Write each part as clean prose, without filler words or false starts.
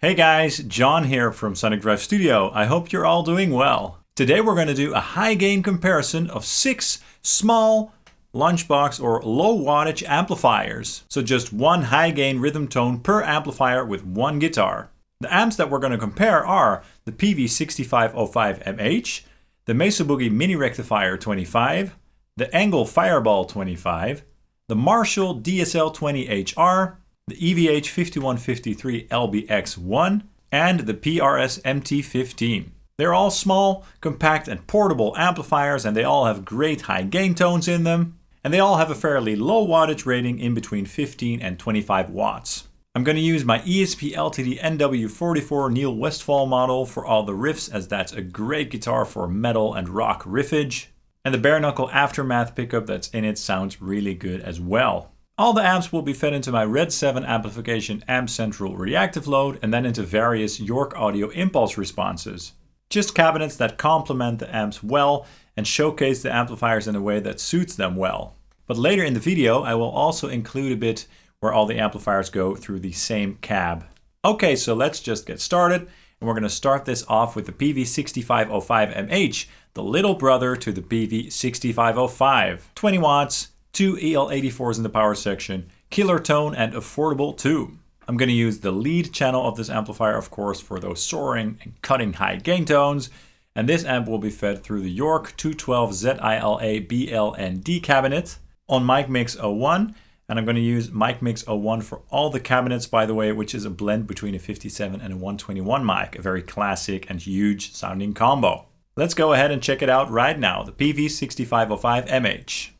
Hey guys, John here from Sonic Drive Studio. I hope you're all doing well. Today we're going to do a high gain comparison of 6 small Lunchbox or low wattage amplifiers. So just one high gain rhythm tone per amplifier with one guitar. The amps that we're going to compare are the Peavey 6505MH, the Mesa Boogie Mini Rectifier 25, the ENGL Fireball 25, the Marshall DSL20HR, the EVH 5153 LBX1, and the PRS MT15. They're all small, compact, and portable amplifiers, and they all have great high gain tones in them. And they all have a fairly low wattage rating in between 15 and 25 watts. I'm going to use my ESP LTD NW44 Neil Westphal model for all the riffs, as that's a great guitar for metal and rock riffage. And the bare knuckle aftermath pickup that's in it sounds really good as well. All the amps will be fed into my RedSeven Amplification Amp Central Reactive load and then into various York Audio impulse responses. Just cabinets that complement the amps well and showcase the amplifiers in a way that suits them well. But later in the video I will also include a bit where all the amplifiers go through the same cab. Okay, so let's just get started, and we're going to start this off with the Peavey 6505MH, the little brother to the Peavey 6505. 20 watts, 2 EL84s in the power section, killer tone and affordable too. I'm going to use the lead channel of this amplifier, of course, for those soaring and cutting high gain tones. And this amp will be fed through the York 212 ZILA BL and D cabinet on Mic Mix 01. And I'm going to use Mic Mix 01 for all the cabinets, by the way, which is a blend between a 57 and a 121 mic, a very classic and huge sounding combo. Let's go ahead and check it out right now, the Peavey 6505MH.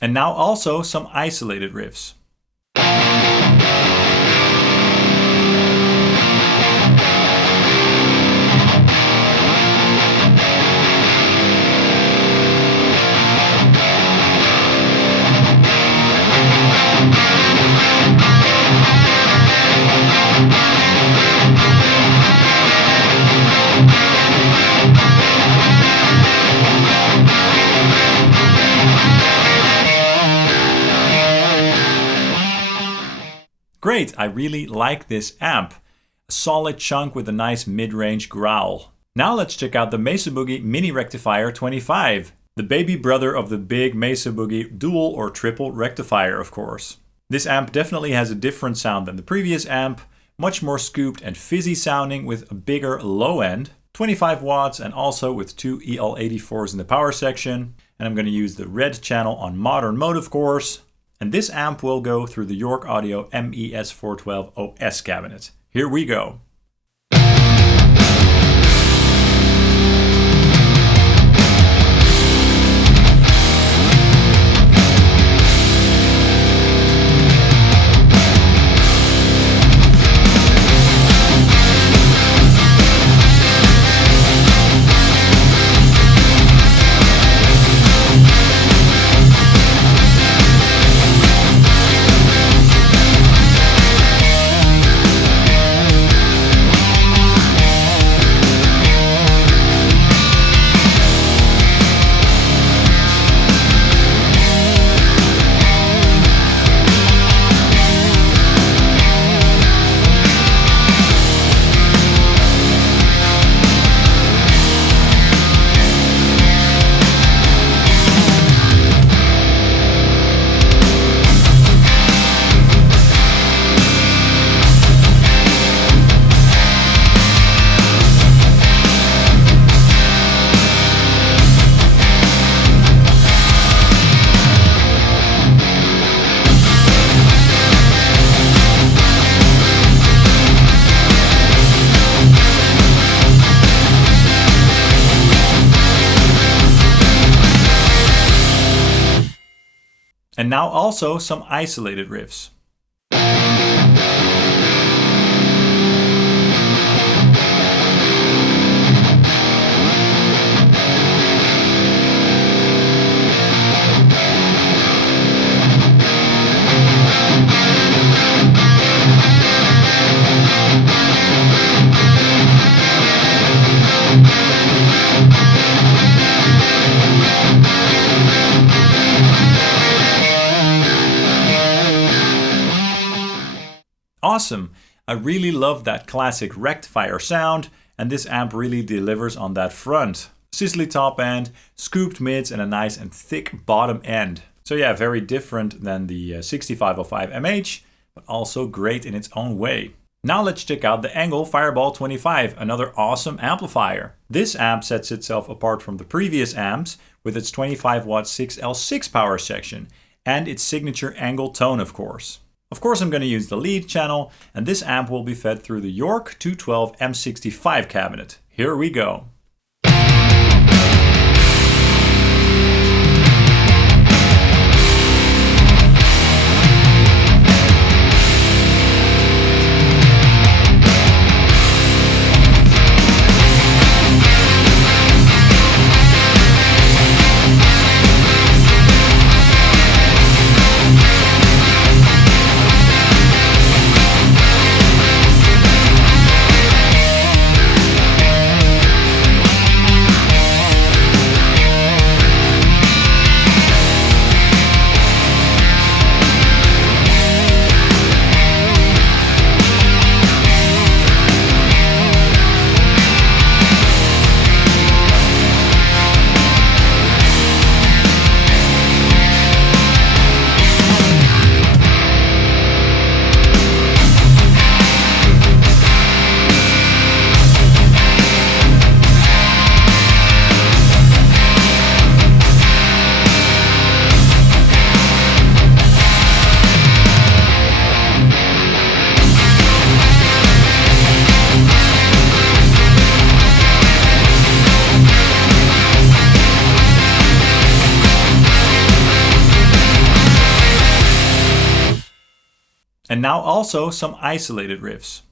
And now also some isolated riffs. Great, I really like this amp. A solid chunk with a nice mid-range growl. Now let's check out the Mesa Boogie Mini Rectifier 25, the baby brother of the big Mesa Boogie dual or triple rectifier, of course. This amp definitely has a different sound than the previous amp, much more scooped and fizzy sounding with a bigger low end, 25 watts and also with 2 EL84s in the power section. And I'm going to use the red channel on modern mode, of course. And this amp will go through the York Audio MES412 OS cabinet. Here we go. And now also some isolated riffs. Awesome! I really love that classic Rectifier sound, and this amp really delivers on that front. Sizzly top end, scooped mids, and a nice and thick bottom end. So yeah, very different than the 6505 MH, but also great in its own way. Now let's check out the ENGL Fireball 25, another awesome amplifier. This amp sets itself apart from the previous amps with its 25 watt 6L6 power section and its signature ENGL tone, of course. Of course, I'm going to use the lead channel, and this amp will be fed through the York 212 M65 cabinet. Here we go. And now also some isolated riffs.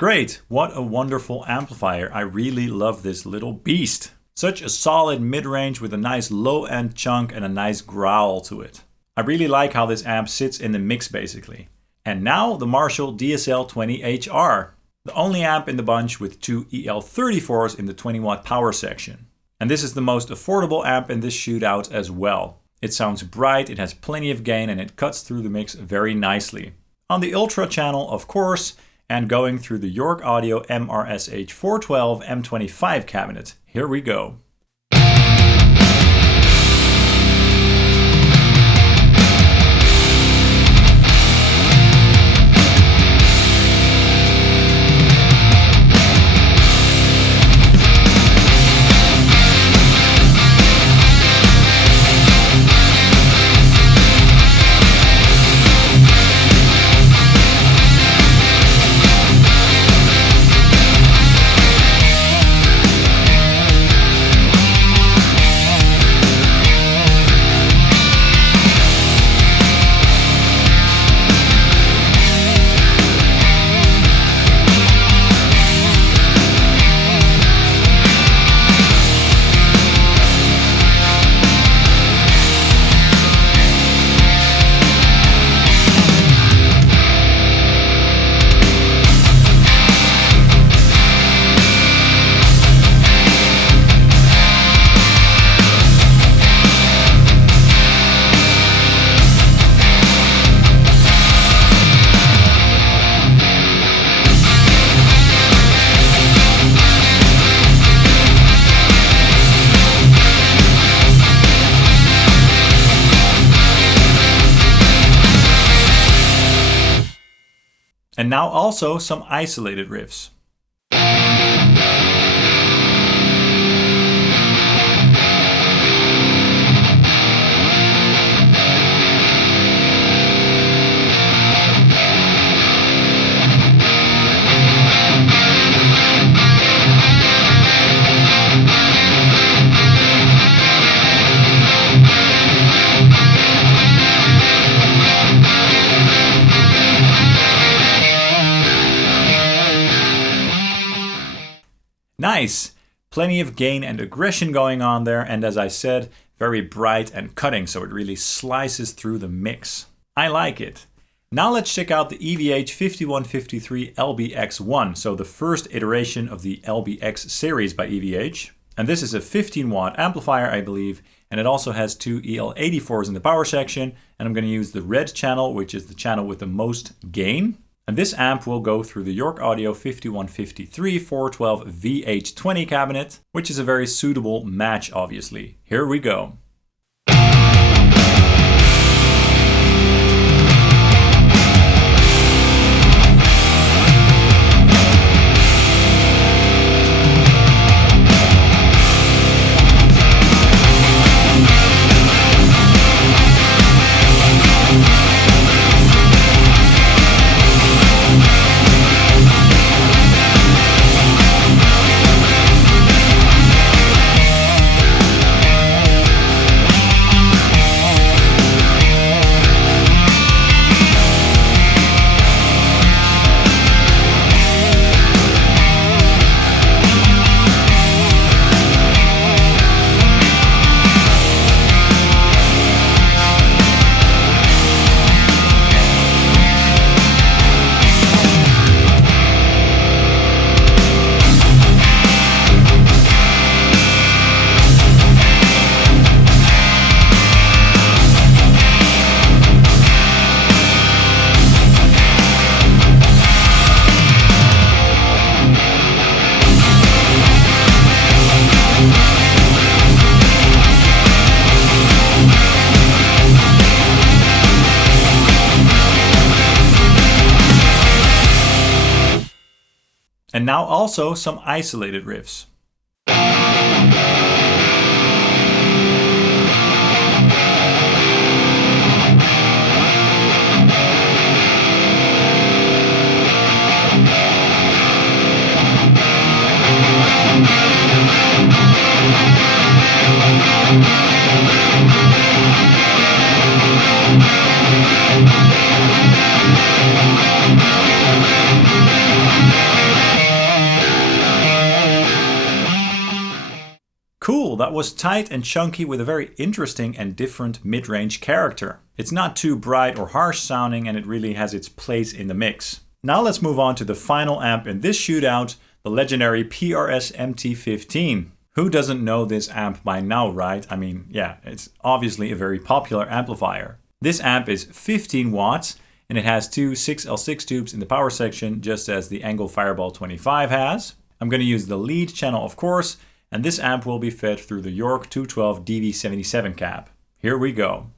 Great, what a wonderful amplifier. I really love this little beast. Such a solid mid-range with a nice low-end chunk and a nice growl to it. I really like how this amp sits in the mix basically. And now the Marshall DSL-20HR, the only amp in the bunch with two EL34s in the 20 watt power section. And this is the most affordable amp in this shootout as well. It sounds bright, it has plenty of gain, and it cuts through the mix very nicely. On the Ultra channel, of course, and going through the York Audio MRSH 412 M25 cabinet. Here we go. And now also some isolated riffs. Nice! Plenty of gain and aggression going on there, and as I said, very bright and cutting, so it really slices through the mix. I like it. Now let's check out the EVH 5153 LBX1, so the first iteration of the LBX series by EVH. And this is a 15 watt amplifier, I believe, and it also has two EL84s in the power section, and I'm going to use the red channel, which is the channel with the most gain. And this amp will go through the York Audio 5153 412 VH20 cabinet, which is a very suitable match, obviously. Here we go. And now also some isolated riffs. Cool, that was tight and chunky with a very interesting and different mid-range character. It's not too bright or harsh sounding, and it really has its place in the mix. Now let's move on to the final amp in this shootout, the legendary PRS MT15. Who doesn't know this amp by now, right? I mean, yeah, it's obviously a very popular amplifier. This amp is 15 watts and it has two 6L6 tubes in the power section, just as the ENGL Fireball 25 has. I'm going to use the lead channel, of course, and this amp will be fed through the York 212 DV77 cab. Here we go.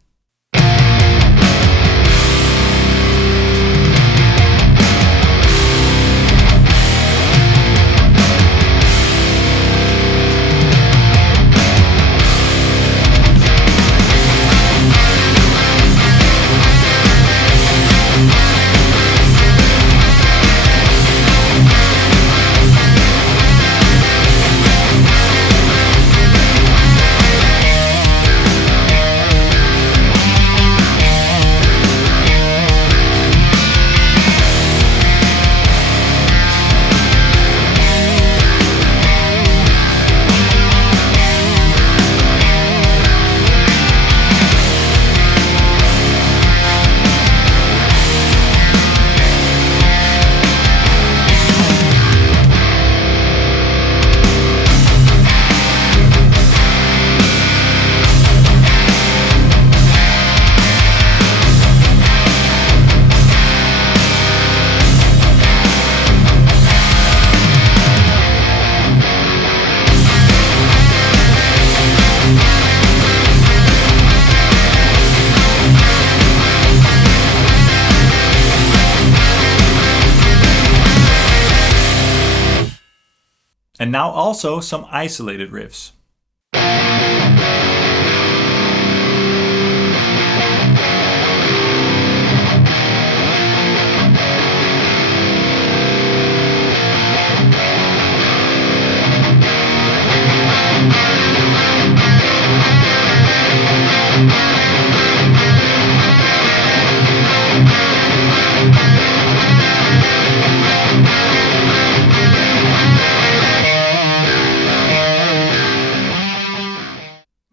And now also some isolated riffs.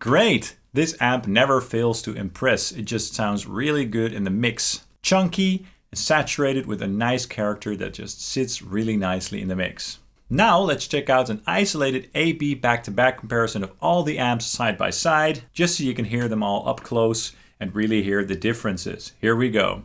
Great! This amp never fails to impress. It just sounds really good in the mix. Chunky and saturated with a nice character that just sits really nicely in the mix. Now let's check out an isolated A-B back-to-back comparison of all the amps side by side, just so you can hear them all up close and really hear the differences. Here we go.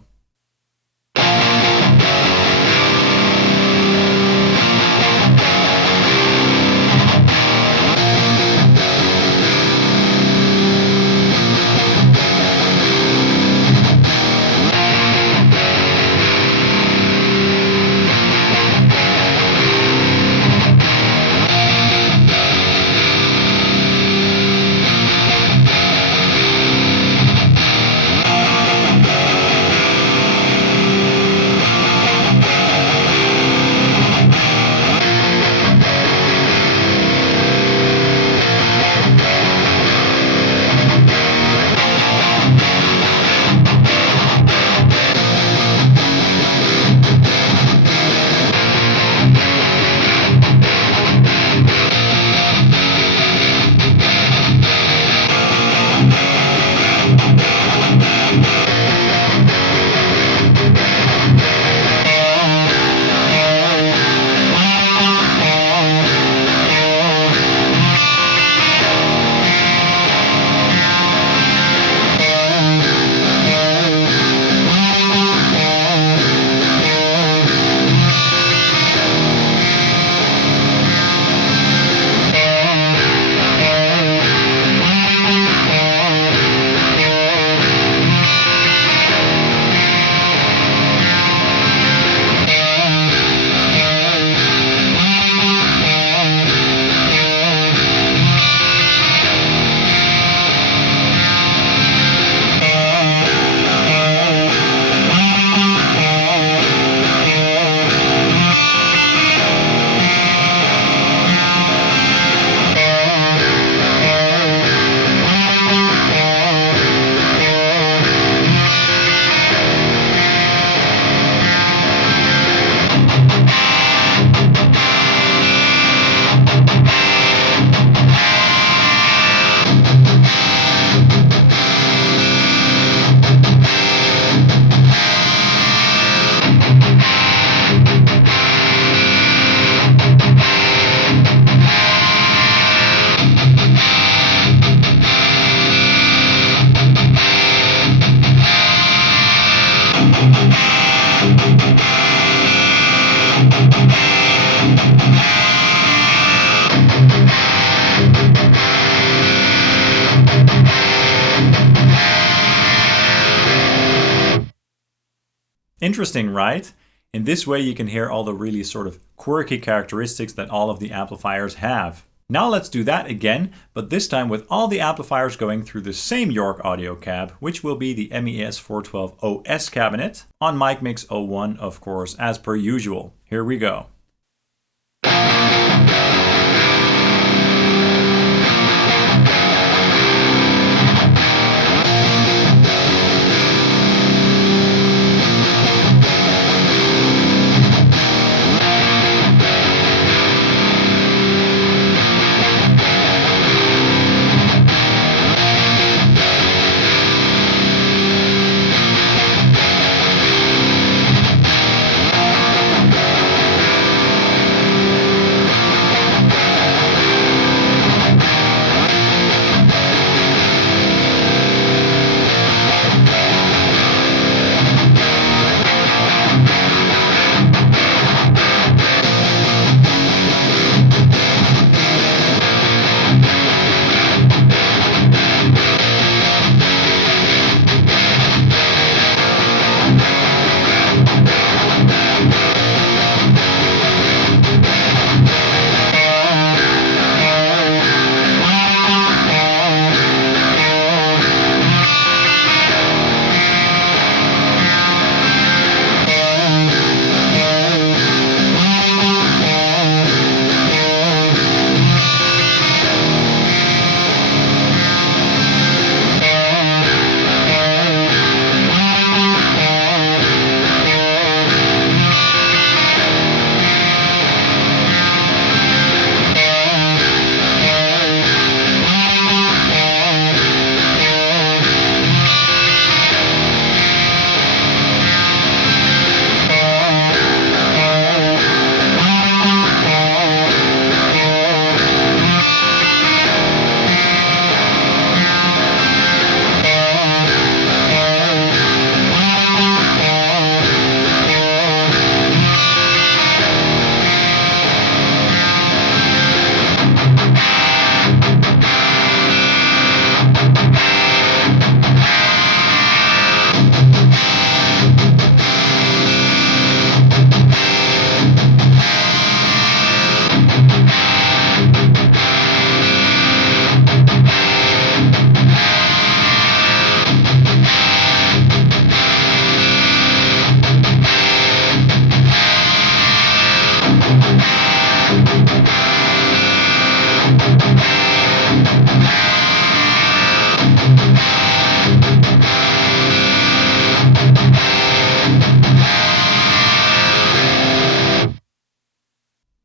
Interesting, right? In this way you can hear all the really sort of quirky characteristics that all of the amplifiers have. Now let's do that again, but this time with all the amplifiers going through the same York audio cab, which will be the MES 412 OS cabinet, on Mic Mix 01, of course, as per usual. Here we go.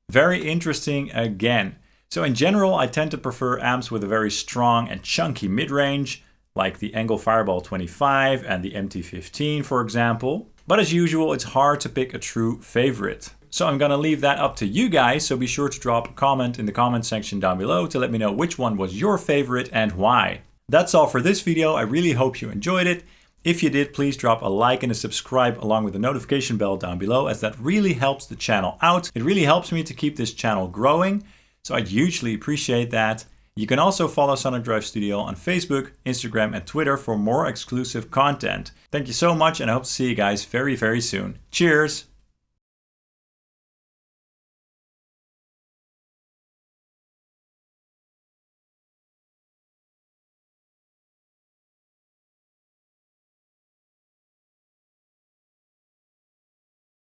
Very interesting again. So in general, I tend to prefer amps with a very strong and chunky mid-range, like the ENGL Fireball 25 and the MT15, for example. But as usual, it's hard to pick a true favorite. So I'm gonna leave that up to you guys, so be sure to drop a comment in the comment section down below to let me know which one was your favorite and why. That's all for this video. I really hope you enjoyed it. If you did, please drop a like and a subscribe along with the notification bell down below, as that really helps the channel out. It really helps me to keep this channel growing, so I'd hugely appreciate that. You can also follow Sonic Drive Studio on Facebook, Instagram, and Twitter for more exclusive content. Thank you so much, and I hope to see you guys very, very soon. Cheers!